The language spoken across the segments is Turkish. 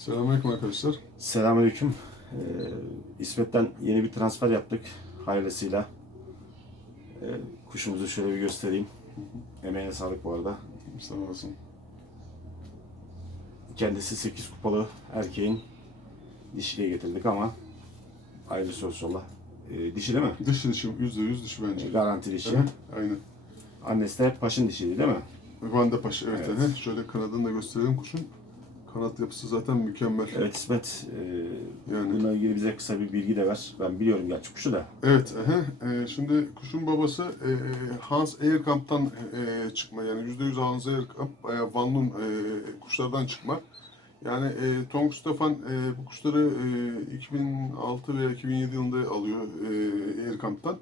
Selamünaleyküm arkadaşlar. Selamünaleyküm. Ee, İsmet'ten yeni bir transfer yaptık hayırlısıyla. Ee, kuşumuzu şöyle bir göstereyim. Emeğine sağlık bu arada. Sağ olasın. Kendisi 8 kupalı erkeğin dişiyle getirdik ama hayırlısı olsun Allah. Ee, dişi değil mi? Dış dişi, yüzde yüz dişi bence. Garanti dişi. Hı, Aynen. Annesi de paşın dişiydi değil mi? Van Paşa, evet. Evet. hı. Şöyle kanadını da gösterelim kuşun. Kanat yapısı zaten mükemmel. Evet İsmet, e, Yani. bununla ilgili bize kısa bir bilgi de ver. Ben biliyorum gerçi kuşu da. Evet. Ee, şimdi kuşun babası e, Hans Eyerkamp'tan e, çıkma. Yani yüzde yüz Hans Eyerkamp, e, Van Loon e, kuşlardan çıkma. Yani e, Tong Stefan e, bu kuşları e, 2006 veya 2007 yılında alıyor e, Eyerkamp'tan.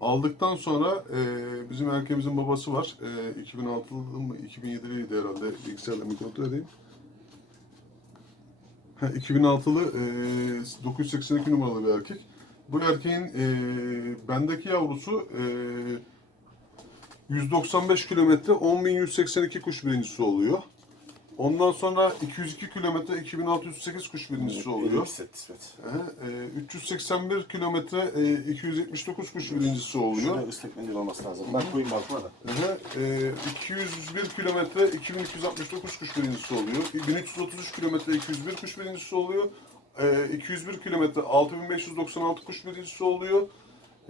Aldıktan sonra e, bizim erkeğimizin babası var. E, 2006'lı mı 2007'liydi herhalde. Bilgisayarla bir kontrol edeyim. Ha, 2006'lı e, 982 numaralı bir erkek. Bu erkeğin e, bendeki yavrusu e, 195 kilometre 10.182 kuş birincisi oluyor. Ondan sonra 202 kilometre 2608 kuş birincisi oluyor. İsmet, İsmet. E, 381 kilometre e, 279 kuş birincisi oluyor. Şurada ıslak mendil olması lazım. Ben koyayım altına da. Aha, e, 201 kilometre 2269 kuş birincisi oluyor. 1333 kilometre 201 kuş birincisi oluyor. E, 201 kilometre 6596 kuş birincisi oluyor.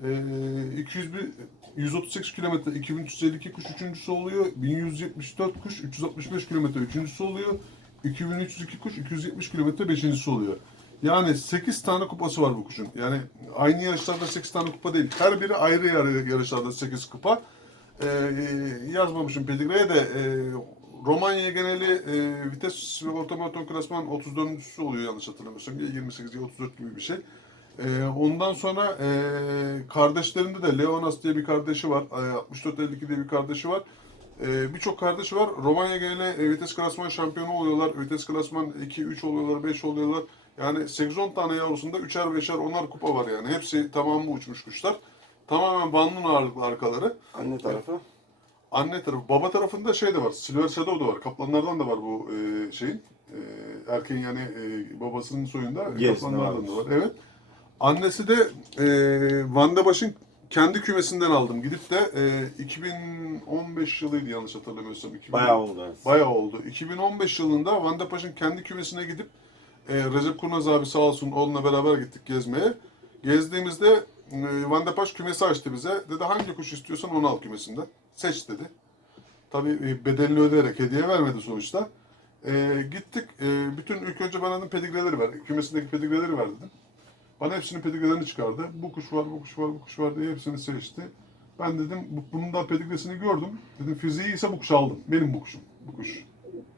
E, 201 138 kilometre 2352 kuş üçüncüsü oluyor. 1174 kuş 365 kilometre üçüncüsü oluyor. 2302 kuş 270 kilometre beşincisi oluyor. Yani 8 tane kupası var bu kuşun. Yani aynı yarışlarda 8 tane kupa değil. Her biri ayrı yarışlarda 8 kupa. Ee, yazmamışım pedigreye de e, Romanya geneli e, vites ve otomaton klasman 34.sü oluyor yanlış hatırlamıyorsam. Ya 28 ya 34 gibi bir şey. E, ondan sonra e, kardeşlerinde de Leonas diye bir kardeşi var. E, 64-52 diye bir kardeşi var. E, Birçok kardeşi var. Romanya geneli e, vites klasman şampiyonu oluyorlar. Vites klasman 2-3 oluyorlar, 5 oluyorlar. Yani 8-10 tane yavrusunda 3'er 5'er 10'ar kupa var yani. Hepsi tamamı uçmuş kuşlar. Tamamen bandın ağırlıklı arkaları. Anne tarafı. Anne tarafı, baba tarafında şey de var. Silver Shadow da var. Kaplanlardan da var bu e, şeyin. E, erkeğin yani e, babasının soyunda Gerisinde kaplanlardan da var. Evet. Annesi de e, Van de Baş'ın kendi kümesinden aldım. Gidip de e, 2015 yılıydı yanlış hatırlamıyorsam. 2000 Bayağı oldu. Evet. Bayağı oldu. 2015 yılında Van de Paş'ın kendi kümesine gidip e, Recep Kurnaz abi sağ olsun onunla beraber gittik gezmeye. Gezdiğimizde e, Van de Paş kümesi açtı bize. Dedi hangi kuş istiyorsan onu al kümesinden. Seç dedi. Tabii e, bedelini ödeyerek hediye vermedi sonuçta. E, gittik. E, bütün ilk önce bana dedim pedigreleri ver. Kümesindeki pedigreleri ver dedim. Bana hepsinin pedigrelerini çıkardı. Bu kuş var, bu kuş var, bu kuş var diye hepsini seçti. Ben dedim bu, bunun da pedigresini gördüm. Dedim fiziği ise bu kuşu aldım. Benim bu kuşum. Bu kuş.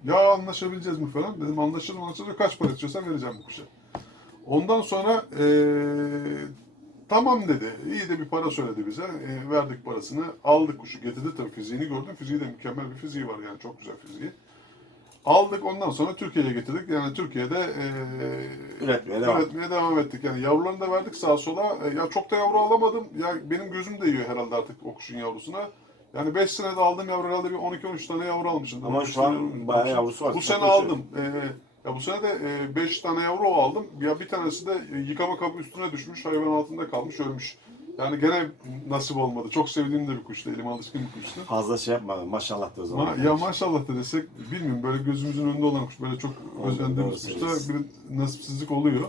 Ya anlaşabileceğiz mi falan. Dedim anlaşırım anlaşırım. Kaç para istiyorsan vereceğim bu kuşa. Ondan sonra eee, tamam dedi. İyi de bir para söyledi bize. Eee, verdik parasını. Aldık kuşu. Getirdi tabii fiziğini gördüm. Fiziği de mükemmel bir fiziği var yani. Çok güzel fiziği. Aldık ondan sonra Türkiye'ye getirdik. Yani Türkiye'de eee Üretmeye devam. Üretmeye devam ettik. Yani yavrularını da verdik sağa sola. E, Ya çok da yavru alamadım. Ya benim gözüm değiyor herhalde artık o kuşun yavrusuna. Yani 5 senede aldığım yavru herhalde bir 12-13 tane yavru almışım. Ama 13 şu an bayağı yavrusu var. Bu sene aldım. E, ya bu sene de 5 tane yavru aldım. Ya bir tanesi de e, yıkama kabı üstüne düşmüş, hayvan altında kalmış, ölmüş. Yani gene nasip olmadı. Çok sevdiğim de bir kuştu. Elime alışkın bir kuştu. Fazla şey yapma. Maşallah da o zaman. Ma- ya maşallah da desek bilmiyorum böyle gözümüzün önünde olan kuş böyle çok doğru özendiğimiz kuşta söylüyorsun. bir nasipsizlik oluyor.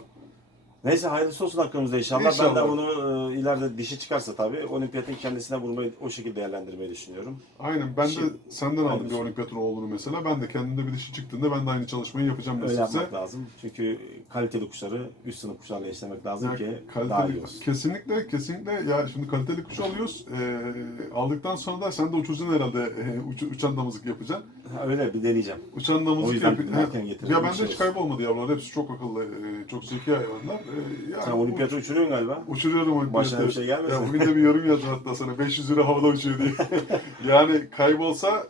Neyse hayırlısı olsun hakkımızda inşallah. Ben de İnşallah. bunu e, ileride dişi çıkarsa tabii olimpiyatın kendisine vurmayı o şekilde değerlendirmeyi düşünüyorum. Aynen ben de Şimdi- senden aldım bir olimpiyatın oğlunu mesela. Ben de kendimde bir dişi çıktığında ben de aynı çalışmayı yapacağım Öyle yapmak lazım. Çünkü kaliteli kuşları üst sınıf kuşlarla eşlemek lazım Ya ki daha iyi olsun. kesinlikle kesinlikle ya şimdi kaliteli kuş alıyoruz. Ee, aldıktan sonra da sen de uçuracaksın herhalde e, uç- uçan damızlık yapacaksın. Ha, Öyle bir deneyeceğim. Uçan O damızlık yüzden yapacaksın. erken getirdim, Ya bir bende şey hiç olsun. kaybolmadı yavrular. Hepsi çok akıllı, e, çok zeki hayvanlar. E, yani Sen olimpiyata uçuruyorsun galiba. Uçuruyorum olimpiyatı. Başına bir şey gelmesin. Ya bugün de bir yorum yazdı hatta sana 500 lira havada uçuyor diye. yani kaybolsa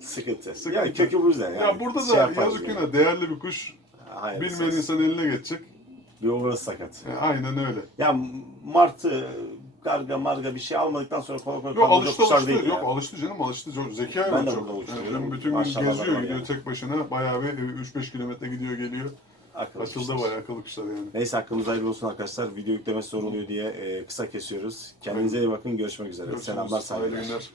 Sıkıntı. Sıkıntı. Yani kökü bu yüzden. Yani. ya burada Şey da yaparız yazık yani. yine değerli bir kuş Hayırlısı bilmeyen insan eline geçecek. Bir orası sakat. E, aynen öyle. Ya martı, karga marga bir şey almadıktan sonra kolay kolay Yok alıştı alıştı. değil Yok ya. alıştı canım alıştı. Çok zeki Ben hayvan de çok. burada uçuruyorum. Yani bütün gün geziyor gidiyor yani. tek başına. Bayağı bir 3-5 kilometre gidiyor geliyor akıllı Açıldı kuşlar. bayağı akıllı kuşlar yani. Neyse hakkımız hayırlı olsun arkadaşlar. Video yüklemesi zor oluyor diye e, kısa kesiyoruz. Kendinize iyi bakın. Görüşmek üzere. Selamlar, Görüşürüz. saygılar. Hayırlı günler.